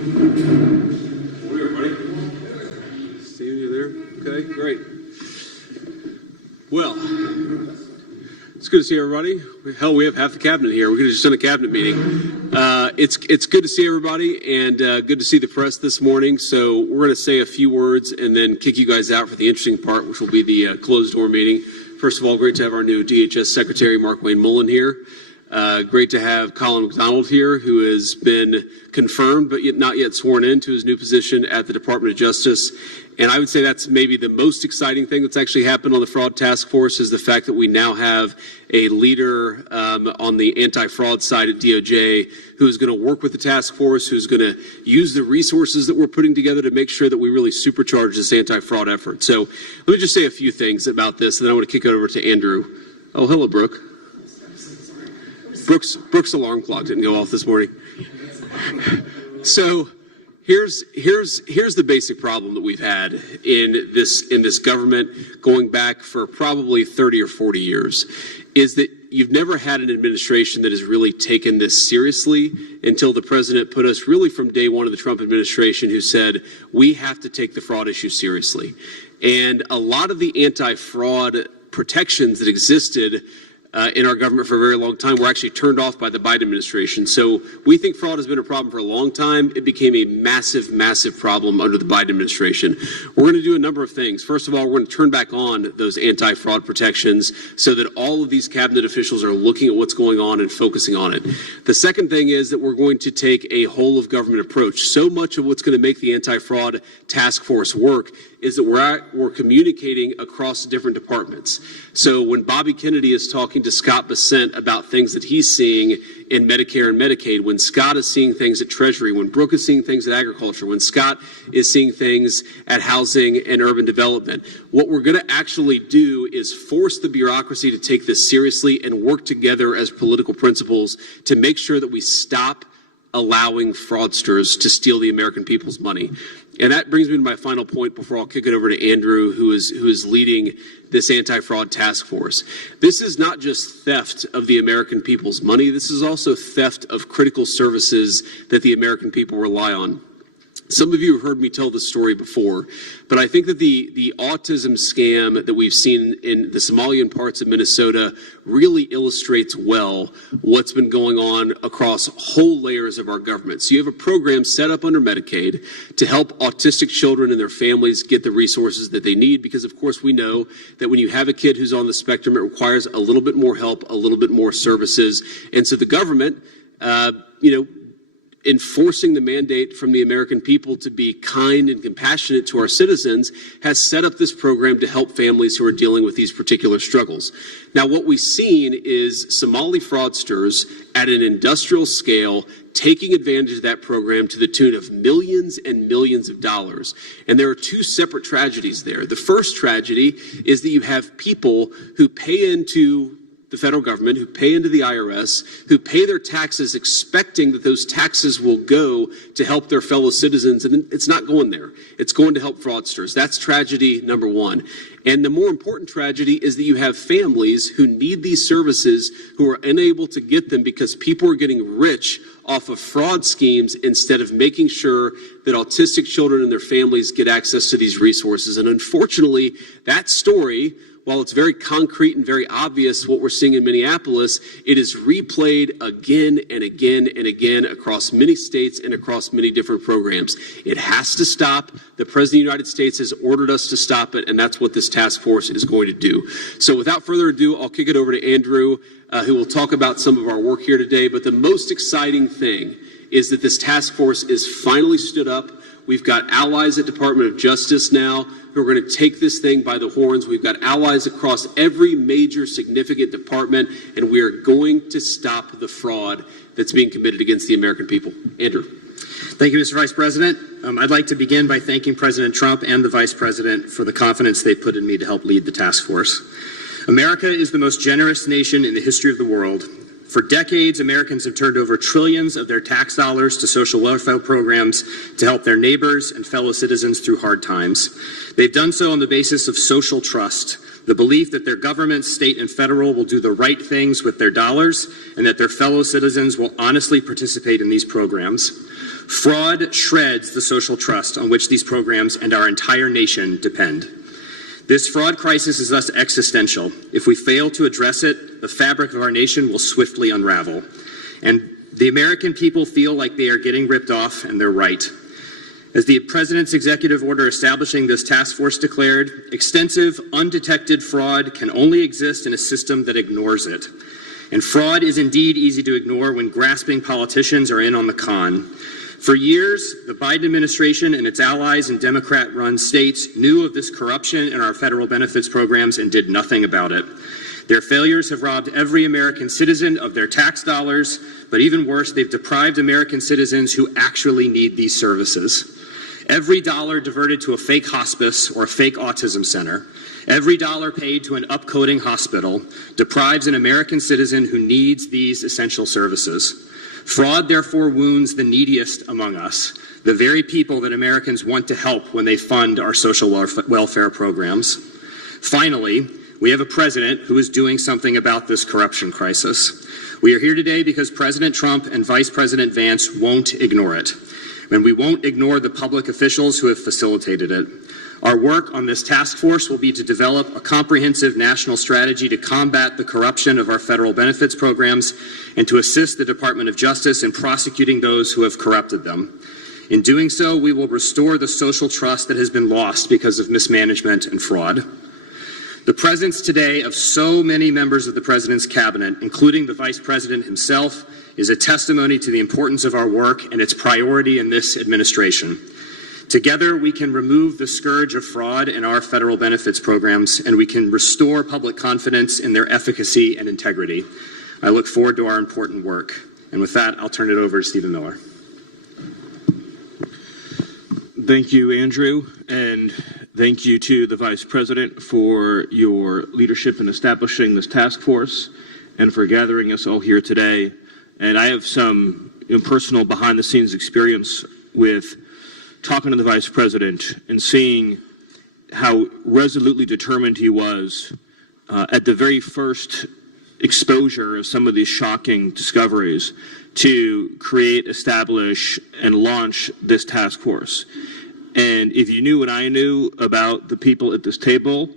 Morning, everybody. Steve, you there? Okay, great. Well, it's good to see everybody. Hell, we have half the cabinet here. We could have just done a cabinet meeting. It's good to see everybody, and good to see the press this morning. So we're going to say a few words and then kick you guys out for the interesting part, which will be the closed door meeting. First of all, great to have our new DHS Secretary, Mark Wayne Mullen, here. Great to have Colin McDonald here, who has been confirmed but not yet sworn into his new position at the Department of Justice. And I would say that's maybe the most exciting thing that's actually happened on the fraud task force is the fact that we now have a leader on the anti-fraud side at DOJ who is going to work with the task force, who's going to use the resources that we're putting together to make sure that we really supercharge this anti-fraud effort. So let me just say a few things about this, and then I want to kick it over to Andrew. Oh, hello, Brooke. Brooke's alarm clock didn't go off this morning. So here's the basic problem that we've had in this government going back for probably 30 or 40 years is that you've never had an administration that has really taken this seriously until the president put us really from day one of the Trump administration, who said we have to take the fraud issue seriously. And a lot of the anti-fraud protections that existed in our government for a very long time were actually turned off by the Biden administration. So we think fraud has been a problem for a long time. It became a massive, massive problem under the Biden administration. We're going to do a number of things. First of all, we're going to turn back on those anti-fraud protections so that all of these cabinet officials are looking at what's going on and focusing on it. The second thing is that we're going to take a whole of government approach. So much of what's going to make the anti-fraud task force work is that we're communicating across different departments. So when Bobby Kennedy is talking to Scott Bessent about things that he's seeing in Medicare and Medicaid, when Scott is seeing things at Treasury, when Brooke is seeing things at Agriculture, when Scott is seeing things at Housing and Urban Development, what we're going to actually do is force the bureaucracy to take this seriously and work together as political principles to make sure that we stop allowing fraudsters to steal the American people's money. And that brings me to my final point before I'll kick it over to Andrew, who is leading this anti-fraud task force. This is not just theft of the American people's money. This is also theft of critical services that the American people rely on. Some of you have heard me tell this story before, but I think that the autism scam that we've seen in the Somalian parts of Minnesota really illustrates well what's been going on across whole layers of our government. So you have a program set up under Medicaid to help autistic children and their families get the resources that they need, because of course we know that when you have a kid who's on the spectrum, it requires a little bit more help, a little bit more services. And so the government, enforcing the mandate from the American people to be kind and compassionate to our citizens, has set up this program to help families who are dealing with these particular struggles. Now, what we've seen is Somali fraudsters at an industrial scale taking advantage of that program to the tune of millions and millions of dollars. And there are two separate tragedies there. The first tragedy is that you have people who pay into the federal government, who pay into the IRS, who pay their taxes expecting that those taxes will go to help their fellow citizens, and it's not going there. It's going to help fraudsters. That's tragedy number one. And the more important tragedy is that you have families who need these services who are unable to get them because people are getting rich off of fraud schemes instead of making sure that autistic children and their families get access to these resources. And unfortunately, that story, while it's very concrete and very obvious what we're seeing in Minneapolis, it is replayed again and again and again across many states and across many different programs. It has to stop. The President of the United States has ordered us to stop it, and that's what this task force is going to do. So without further ado, I'll kick it over to Andrew, who will talk about some of our work here today. But the most exciting thing is that this task force is finally stood up. We've got allies at Department of Justice now who are going to take this thing by the horns. We've got allies across every major significant department, and we are going to stop the fraud that's being committed against the American people. Andrew. Thank you, Mr. Vice President. I'd like to begin by thanking President Trump and the Vice President for the confidence they put in me to help lead the task force. America is the most generous nation in the history of the world. For decades, Americans have turned over trillions of their tax dollars to social welfare programs to help their neighbors and fellow citizens through hard times. They've done so on the basis of social trust, the belief that their government, state and federal, will do the right things with their dollars and that their fellow citizens will honestly participate in these programs. Fraud shreds the social trust on which these programs and our entire nation depend. This fraud crisis is thus existential. If we fail to address it, the fabric of our nation will swiftly unravel. And the American people feel like they are getting ripped off, and they're right. As the President's executive order establishing this task force declared, extensive, undetected fraud can only exist in a system that ignores it. And fraud is indeed easy to ignore when grasping politicians are in on the con. For years, the Biden administration and its allies in Democrat-run states knew of this corruption in our federal benefits programs and did nothing about it. Their failures have robbed every American citizen of their tax dollars, but even worse, they've deprived American citizens who actually need these services. Every dollar diverted to a fake hospice or a fake autism center, every dollar paid to an upcoding hospital deprives an American citizen who needs these essential services. Fraud, therefore, wounds the neediest among us, the very people that Americans want to help when they fund our social welfare programs. Finally, we have a president who is doing something about this corruption crisis. We are here today because President Trump and Vice President Vance won't ignore it. And we won't ignore the public officials who have facilitated it. Our work on this task force will be to develop a comprehensive national strategy to combat the corruption of our federal benefits programs and to assist the Department of Justice in prosecuting those who have corrupted them. In doing so, we will restore the social trust that has been lost because of mismanagement and fraud. The presence today of so many members of the President's cabinet, including the Vice President himself, is a testimony to the importance of our work and its priority in this administration. Together, we can remove the scourge of fraud in our federal benefits programs, and we can restore public confidence in their efficacy and integrity. I look forward to our important work. And with that, I'll turn it over to Stephen Miller. Thank you, Andrew, and thank you to the Vice President for your leadership in establishing this task force and for gathering us all here today. And I have some personal behind-the-scenes experience with talking to the Vice President and seeing how resolutely determined he was at the very first exposure of some of these shocking discoveries to create, establish, and launch this task force. And if you knew what I knew about the people at this table,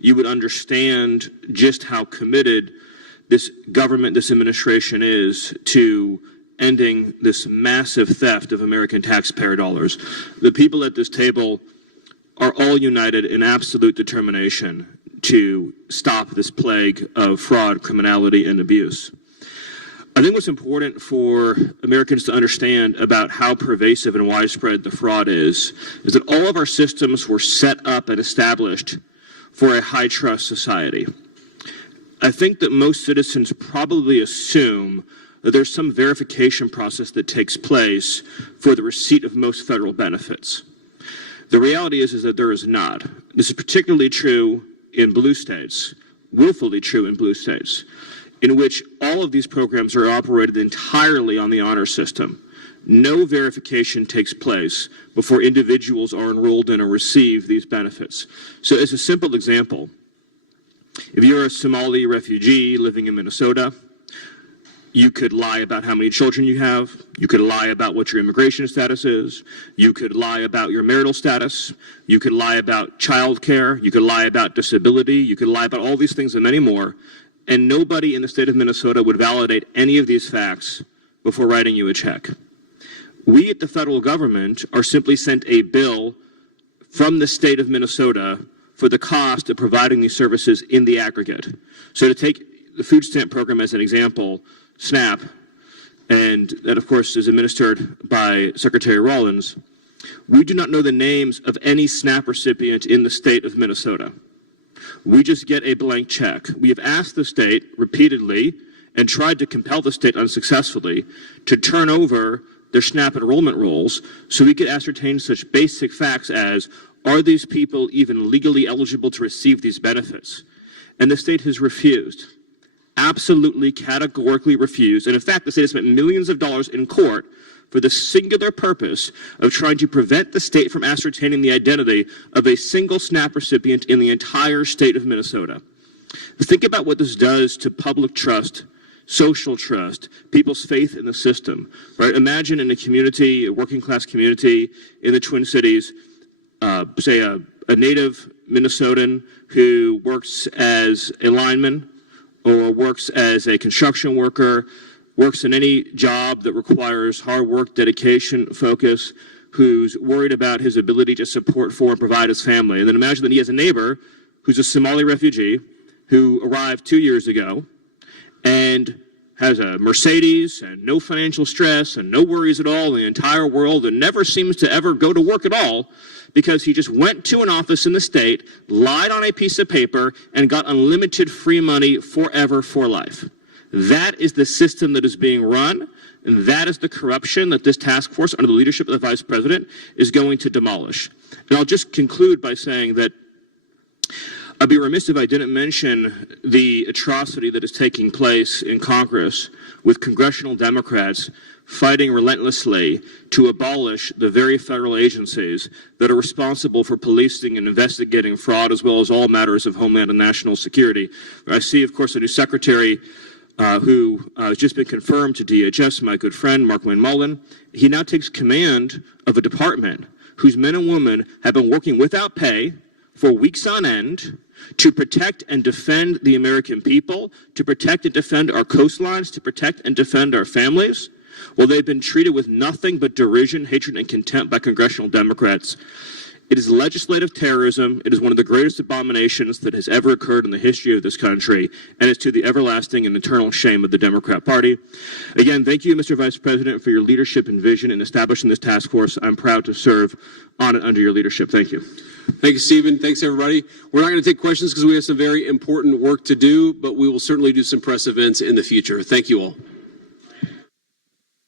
you would understand just how committed this government, this administration is to ending this massive theft of American taxpayer dollars. The people at this table are all united in absolute determination to stop this plague of fraud, criminality, and abuse. I think what's important for Americans to understand about how pervasive and widespread the fraud is that all of our systems were set up and established for a high-trust society. I think that most citizens probably assume that there's some verification process that takes place for the receipt of most federal benefits. The reality is that there is not. This is particularly true in blue states, willfully true in blue states, in which all of these programs are operated entirely on the honor system. No verification takes place before individuals are enrolled in or receive these benefits. So as a simple example, if you're a Somali refugee living in Minnesota, you could lie about how many children you have. You could lie about what your immigration status is. You could lie about your marital status. You could lie about child care. You could lie about disability. You could lie about all these things and many more. And nobody in the state of Minnesota would validate any of these facts before writing you a check. We at the federal government are simply sent a bill from the state of Minnesota for the cost of providing these services in the aggregate. So to take the food stamp program as an example, SNAP, and that of course is administered by Secretary Rollins, we do not know the names of any SNAP recipient in the state of Minnesota. We just get a blank check. We have asked the state repeatedly and tried to compel the state unsuccessfully to turn over their SNAP enrollment rolls so we could ascertain such basic facts as, are these people even legally eligible to receive these benefits? And the state has refused. Absolutely, categorically refused. And in fact, the state has spent millions of dollars in court for the singular purpose of trying to prevent the state from ascertaining the identity of a single SNAP recipient in the entire state of Minnesota. Think about what this does to public trust social trust, people's faith in the system, right? Imagine in a community, a working class community in the Twin Cities, say a native Minnesotan who works as a lineman or works as a construction worker, works in any job that requires hard work, dedication, focus, who's worried about his ability to support for and provide his family. And then imagine that he has a neighbor who's a Somali refugee who arrived 2 years ago and has a Mercedes and no financial stress and no worries at all in the entire world and never seems to ever go to work at all because he just went to an office in the state, lied on a piece of paper, and got unlimited free money forever for life. That is the system that is being run, and that is the corruption that this task force under the leadership of the Vice President is going to demolish. And I'll just conclude by saying that I'd be remiss if I didn't mention the atrocity that is taking place in Congress with congressional Democrats fighting relentlessly to abolish the very federal agencies that are responsible for policing and investigating fraud as well as all matters of homeland and national security. I see, of course, a new secretary who has just been confirmed to DHS, my good friend, Mark Wayne Mullen. He now takes command of a department whose men and women have been working without pay for weeks on end to protect and defend the American people, to protect and defend our coastlines, to protect and defend our families. Well, they've been treated with nothing but derision, hatred, and contempt by congressional Democrats. It is legislative terrorism. It is one of the greatest abominations that has ever occurred in the history of this country, and it's to the everlasting and eternal shame of the Democrat Party. Again, thank you, Mr. Vice President, for your leadership and vision in establishing this task force. I'm proud to serve on it under your leadership. Thank you. Thank you, Stephen. Thanks, everybody. We're not going to take questions because we have some very important work to do, but we will certainly do some press events in the future. Thank you all.